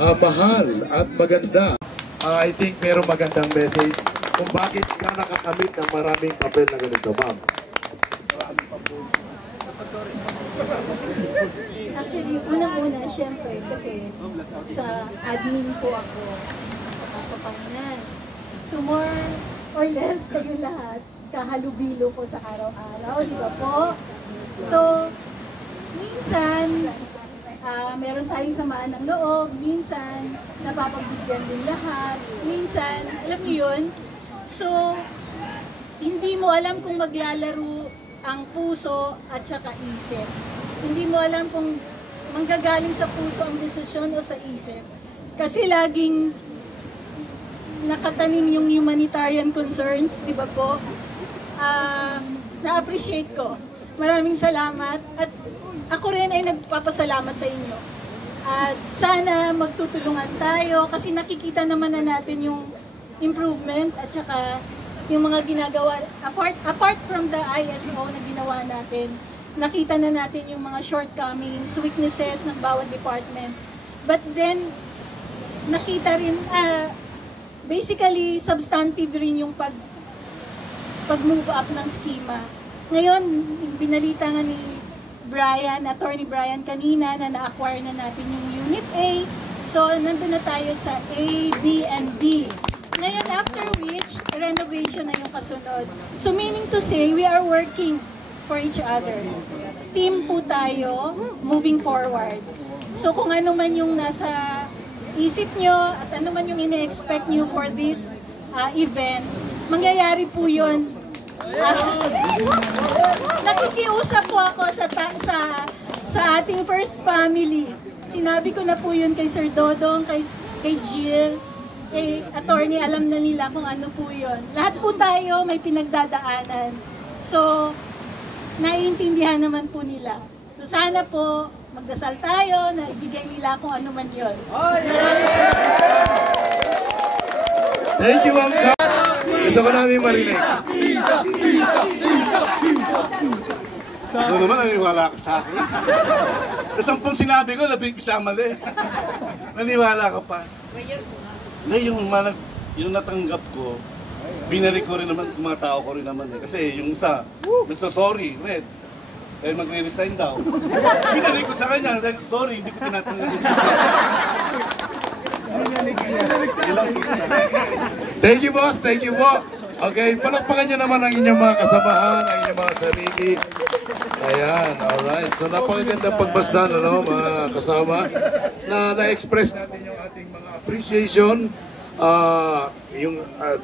mahal at maganda. I think mayroong magandang message kung bakit ka nakakamit ng maraming papel na ganito, ma'am. Actually, unang-una, syempre, kasi sa admin po ako, saka sa finance. So more or less, kayo lahat, kahalubilo po sa araw-araw, di ba po? So, minsan, meron tayong samaan ng loob, minsan, napapagbigyan din lahat, minsan, alam mo yun? So, hindi mo alam kung maglalaro ang puso at saka isip. Hindi mo alam kung manggagaling sa puso ang desisyon o sa isip. Kasi laging nakatanim yung humanitarian concerns, di ba po? Na-appreciate ko. maraming salamat. At ako rin ay nagpapasalamat sa inyo. At sana magtutulungan tayo kasi nakikita naman na natin yung improvement at saka yung mga ginagawa. Apart from the ISO na ginawa natin, nakita na natin yung mga shortcomings, weaknesses ng bawat departments. But then, nakita rin, basically, substantive rin yung pag-move up ng schema. Ngayon, binalita nga ni Attorney Brian kanina na na-acquire na natin yung Unit A. So, nandun na tayo sa A, B, and D. Ngayon, after which, renovation na yung kasunod. So, meaning to say, we are working for each other. Team po tayo, moving forward. So, kung ano man yung nasa isip nyo at ano man yung ine-expect nyo for this event, mangyayari po yun. Nakikiusap po ako sa ating first family. Sinabi ko na po yun kay Sir Dodong, kay Jill, kay attorney, alam na nila kung ano po yun. Lahat po tayo may pinagdadaanan. So, naiintindihan naman po nila. So, sana po magdasal tayo na ibigay nila kung ano man yun. Thank you, Ma'am Ka. Gusto ko namin marinig. Doon naman, naniwala ka sa akin. Sa 10 sinabi ko, 11 mali. Naniwala ka pa. Hindi, yung natanggap ko, binalik ko rin naman sa mga tao ko rin naman eh. Kasi yung isa, nagsasorry, Red. Dahil magre-resign daw. Binalik ko sa kanya, sorry, hindi ko tinatanggap yung Thank you, boss. Thank you po. Okay, palakpakan nyo naman ang inyong mga kasamahan, ang inyong mga sarili. Ayan, alright. So, napakagandang pagbasdan, mga kasama, na na-express natin yung ating mga appreciation.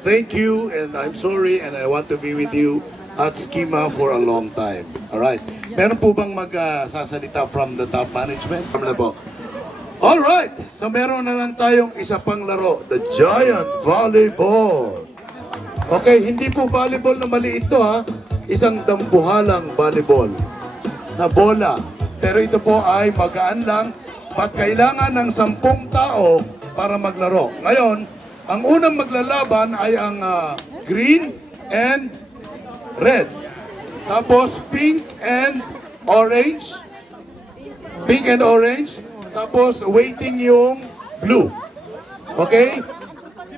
Thank you, and I'm sorry, and I want to be with you at Schema for a long time. Alright. Meron po bang magsasalita from the top management? Alright, so meron na lang tayong isa pang laro, the Giant Volleyball. Okay, hindi po volleyball na maliit ito ha, isang dambuhalang volleyball na bola. Pero ito po ay magaan lang, at kailangan ng 10 tao para maglaro. Ngayon, ang unang maglalaban ay ang green and red. Tapos pink and orange. Pink and orange. Tapos waiting yung blue. Okay?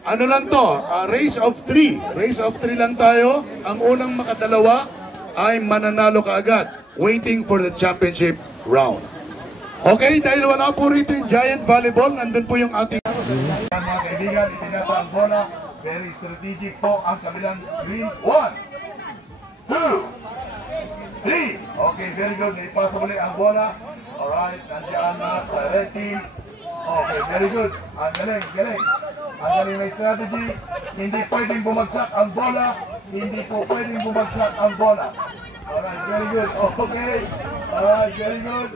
Ano lang to? Race of 3. Race of 3 lang tayo. Ang unang makadalawa ay mananalo kaagad. Waiting for the championship round. Okay? Dahil wala po rito yung Giant Volleyball, nandun po yung ating... Mga kaibigan, itinasa ang bola. Very strategic po ang kabilang green. 1, 2, 3. Okay, very good. Ipasa muli ang bola. Alright, nandiyan na sa red team. Okay, very good. Ang galing, galing. Ang galing na strategy. Hindi pwedeng bumagsak ang bola. Hindi po pwedeng bumagsak ang bola. Alright, very good. Okay. Alright, very good.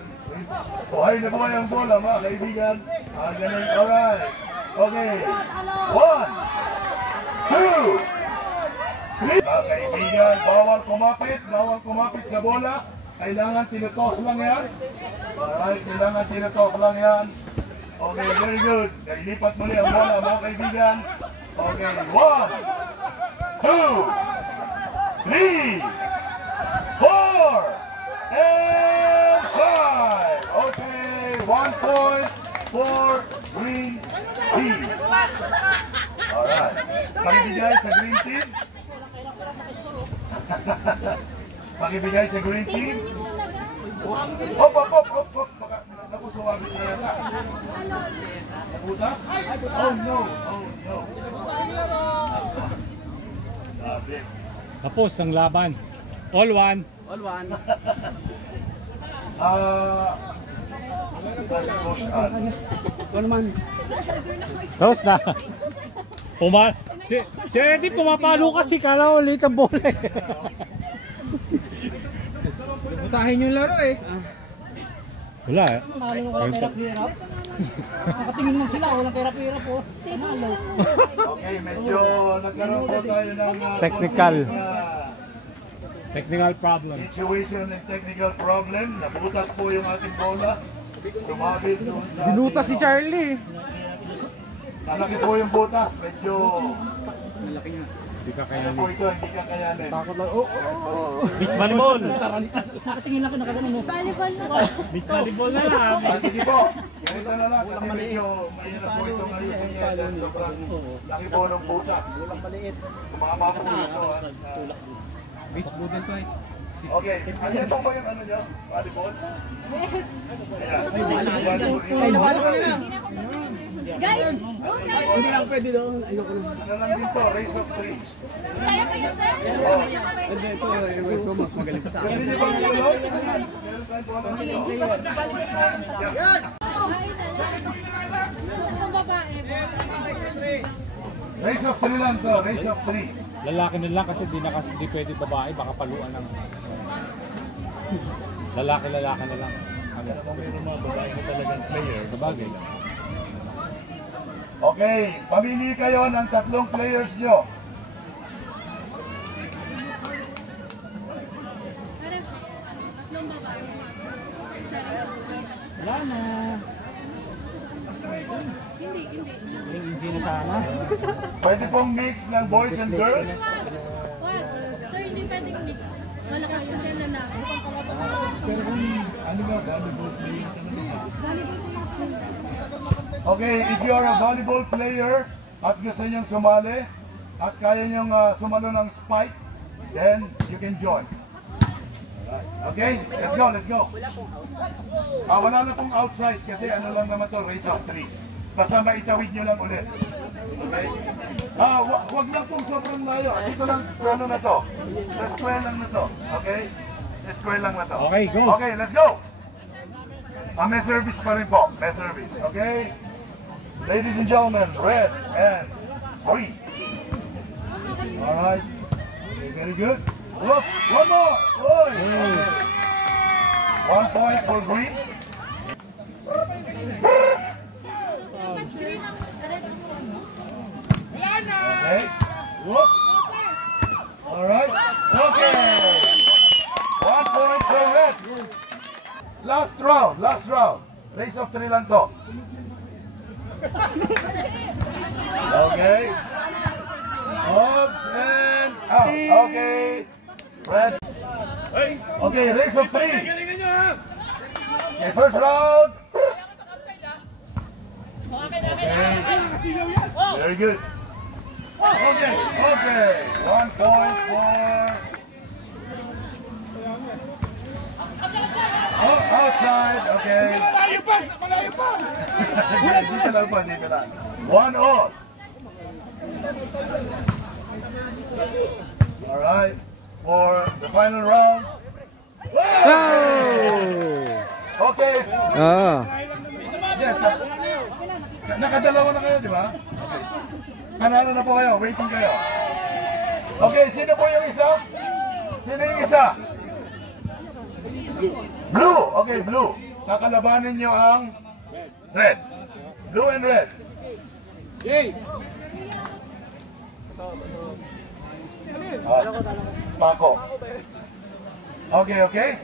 Buhay na buhay ang bola, mga kaibigan. Ang galing. Alright. Okay. 1, 2, 3. Mga kaibigan, bawal kumapit sa bola. Kailangan tinutos lang yan. Alright, kailangan tinutos lang yan. Okay, very good. Ilipat muli ang bola, mga kaibigan. Okay, 1, 2, 3, 4, and 5. Okay, 1 point for green team. Alright, pakibigay sa green team. Pakibigay sa green team. Hop. Naku, suwagin na yan. Nabutas? Oh no. Sabi. Tapos ang laban. All one. Tapos na. Si Eddie pumapalo kasi kala ulit ang bola. Butahin yung laro eh. Wala eh. Walang hirap. Nakatingin lang sila, walang hirap-hirap po. Okay, medyo nagkaroon po tayo ng technical. Technical problem. Situation and technical problem. Nabutas po yung ating bola. Tumabil doon sa... Binutas si Charlie. Malaki po yung butas. Medyo... Hindi ka Ano po ito, hindi kakayanin. Takot lang. Beach volleyball. Beach volleyball na lang. Sige po, ganito na lang. Kasi medyo mahirap po itong ayusin niya. Dahil sobrang laki po ng butas. Tumama po ito. Beach budel to eh. Okay, ano po ba yung ano nyo? Volleyball? Yes. Ayan. Guys, go tayo. Hindi lang pwede doon. Ayoko lang. Ano lang dito, race of 3. Kaya kayo, sir? Hindi, ito mas magaling pa sa akin. Hindi ba yung tulog? Meron tayong bola dito. Yan! Race of 3 lang to, race of 3. Lalaki na lang kasi di pwede babae. Baka paluan ng... Lalaki na lang. Pero kung mayroon mga babae na talagang player, Sabagay. okay, pamili kayo ng 3 players nyo. Wala na. Hindi na sana. Pwede pong mix ng boys and girls. What? Sir, hindi pwedeng mix. Malakas yung sila na. Pero kung ano ba, volleyball player okay, if you are a volleyball player at gusto nyong sumali at kaya nyong sumalo ng spike, then you can join. Okay, let's go. Wala na pong outside kasi ano lang naman to, race of 3. Basta maitawid nyo lang ulit. Okay? Wag lang pong sobrang layo. Ito lang, ano na to. The square lang na to. Okay? The square lang na to. Okay, go. Okay, let's go. May service pa rin po. May service. Okay? Ladies and gentlemen, red and green. Alright. Okay, very good. Look, one more. Oy. Okay. 1 point for green. Okay. Whoop. All right. Okay. 1 point for red. Last round. Race of 3 lang to. Okay. Ups and out. Okay. Red. Okay, race of 3. Okay, first round. Okay. Very good. Okay. 1 point for... Oh, outside. Okay. Malayo pa. Dito lang. 1 all. All right. For the final round. Okay. Nakadalawa na kayo, di ba? Panalo na po kayo. Waiting kayo. Okay, sino po yung isa? Sino yung isa? Blue. Okay, blue. Kakalabanin nyo ang red. Blue and red. Jay! Paco. Okay.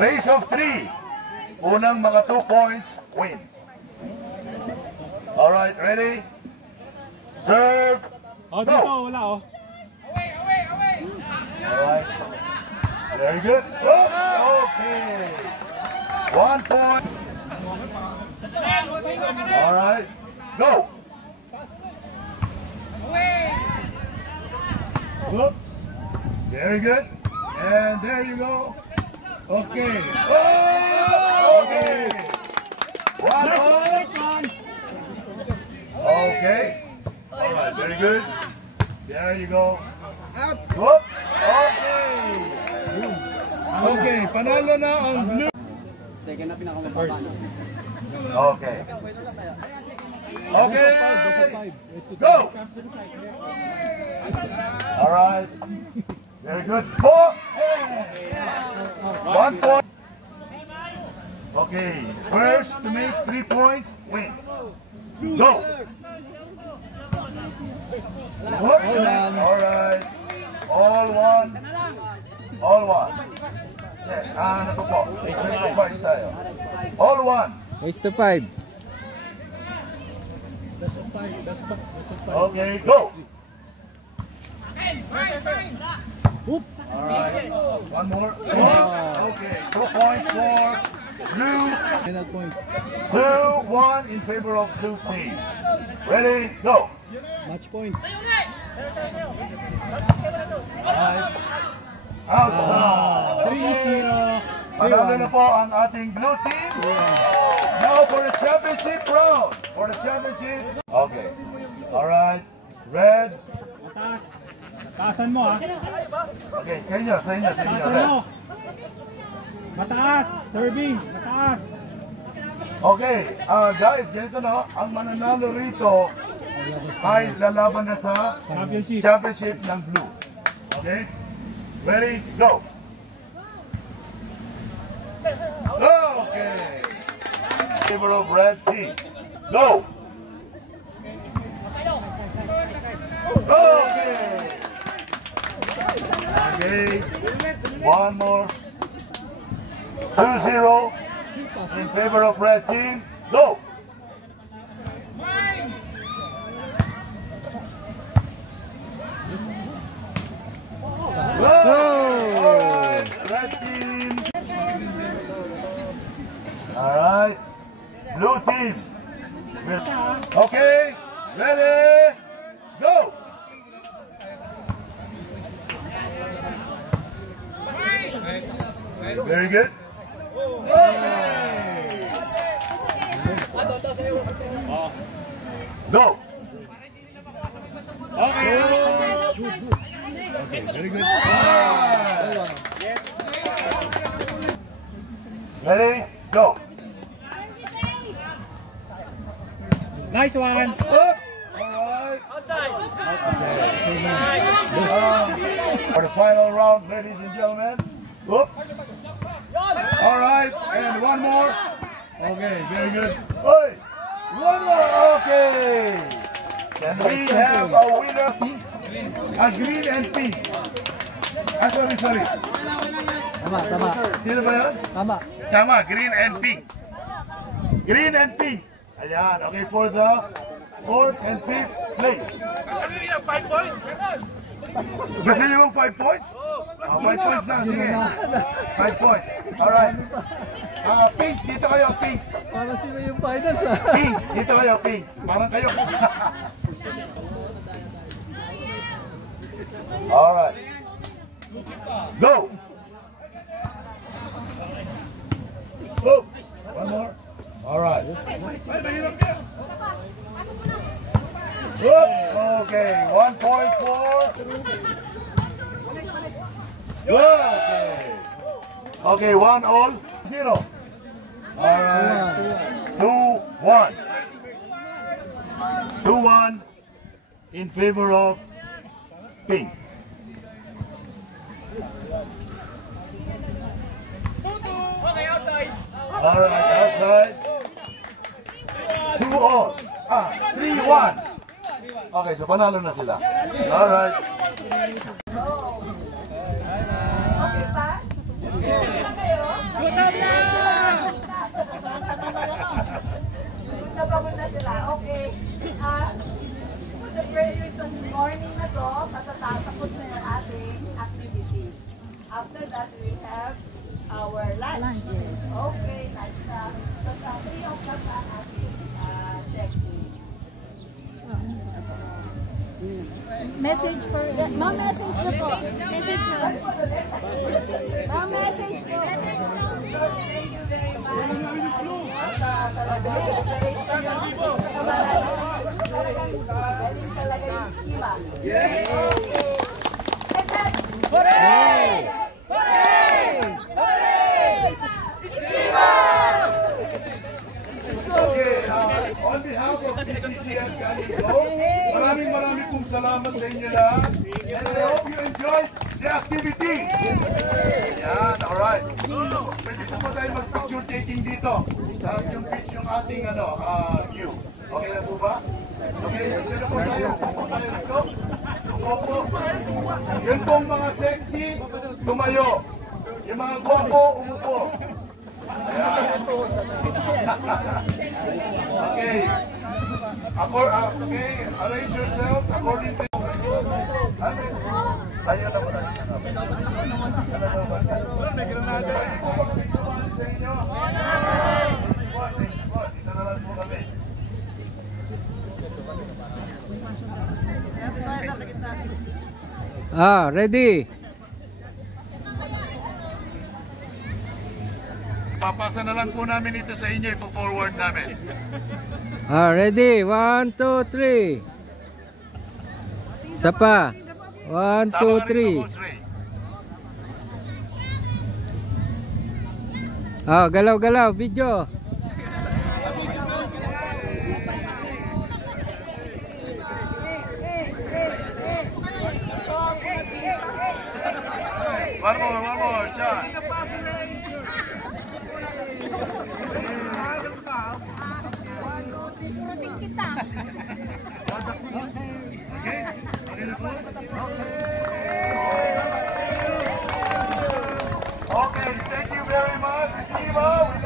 Race of 3. Unang mga 2 points, win. Alright, ready? Serve. Oh, dito, wala oh. Alright. Very good. Okay. 1 point. Alright. Go. Whoop. Very good. And there you go. Okay. Oh, okay. 1 point. Okay. Alright, very good. There you go. Whoop. Okay. Okay, panalo na ang blue. Second na pinakamababa. Okay. Okay. Go. Alright. Very good. 1 point. Okay. First to make 3 points wins. Go. Alright. All one. All one. Ano to po? Race to 5 tayo. All one. Race to 5. Okay, go. Alright. One more. Okay. 2 points for blue. 2-1 in favor of blue team. Ready, go. Match point. Outside. 3-0. Panalo na po ang ating blue team. Now for the championship round. For the championship. Okay. Alright. Red. Mataas. Mataasan mo ha. Okay, sa inyo. Mataasan mo. Mataas. Serving. Mataas. Okay, guys, ganito na. Ang mananalo rito ay lalaban na sa championship ng blue. Okay? Ready, go! Okay! Favor of red team. Go! Okay! Okay. One more. 2-0 in favor of red team. Go! Alright, red team. Alright, blue team. Okay, ready, go! Very good. Go! Okay, very good. Ready, go! Nice one. Alright. For the final round, ladies and gentlemen. Whoop. Alright, and one more. Okay, very good. Oi, one more. Okay. And we have a winner. A green and pink. Sorry. Tama. Sino ba yan? Tama, green and pink. Green and pink. Ayan, okay, for the 4th and 5th place. Gusto niyo mong 5 points? 5 points na, sige. 5 points. Alright. Pink, dito kayo, pink. Para sino yung finals ha? Pink, dito kayo, pink. Parang kayo. Alright. Go! Go! One more. Alright. Okay, 1 point for. Okay, 1 all, 0. Alright. 2-1. 2-1 in favor of pink. Alright, outside. 2 all. 3-1. Okay, so panalo na sila. Alright. Napagod na sila. Okay. For the prayers sa morning na to, matatapos na yung ating activities. After that, we have our lunch. Okay, lunch na. So, sa 3 o'clock na ating check-in. Message for... Ma'am, message na po. Message na. Ma'am, message po. Thank you very much. Talaga yung schema. Yes! Hooray! Hooray! Hooray! Schema! Okay, on behalf of CCTS Ganito, maraming pong salamat sa inyo lahat. And I hope you enjoyed the activity. Yan, alright. Pwede po tayo mag-picture taking dito. Sa yung beach yung ating view. Okay na po ba? Okay, pwede po tayo. Opo. Yung pong mga sexy, tumayo. Yung mga gwapo, umupo. Ayan. Okay. Okay, arrange yourself according to... Tayo na muna. May granada. Sa inyo? Dito na lang po kami. Ready? Papasa na lang po namin ito sa inyo, ipo-forward namin. Ready? 1, 2, 3. Isa pa. 1, 2, 3. Galaw-galaw, video. One more, shot. Okay, thank you very much, Steve.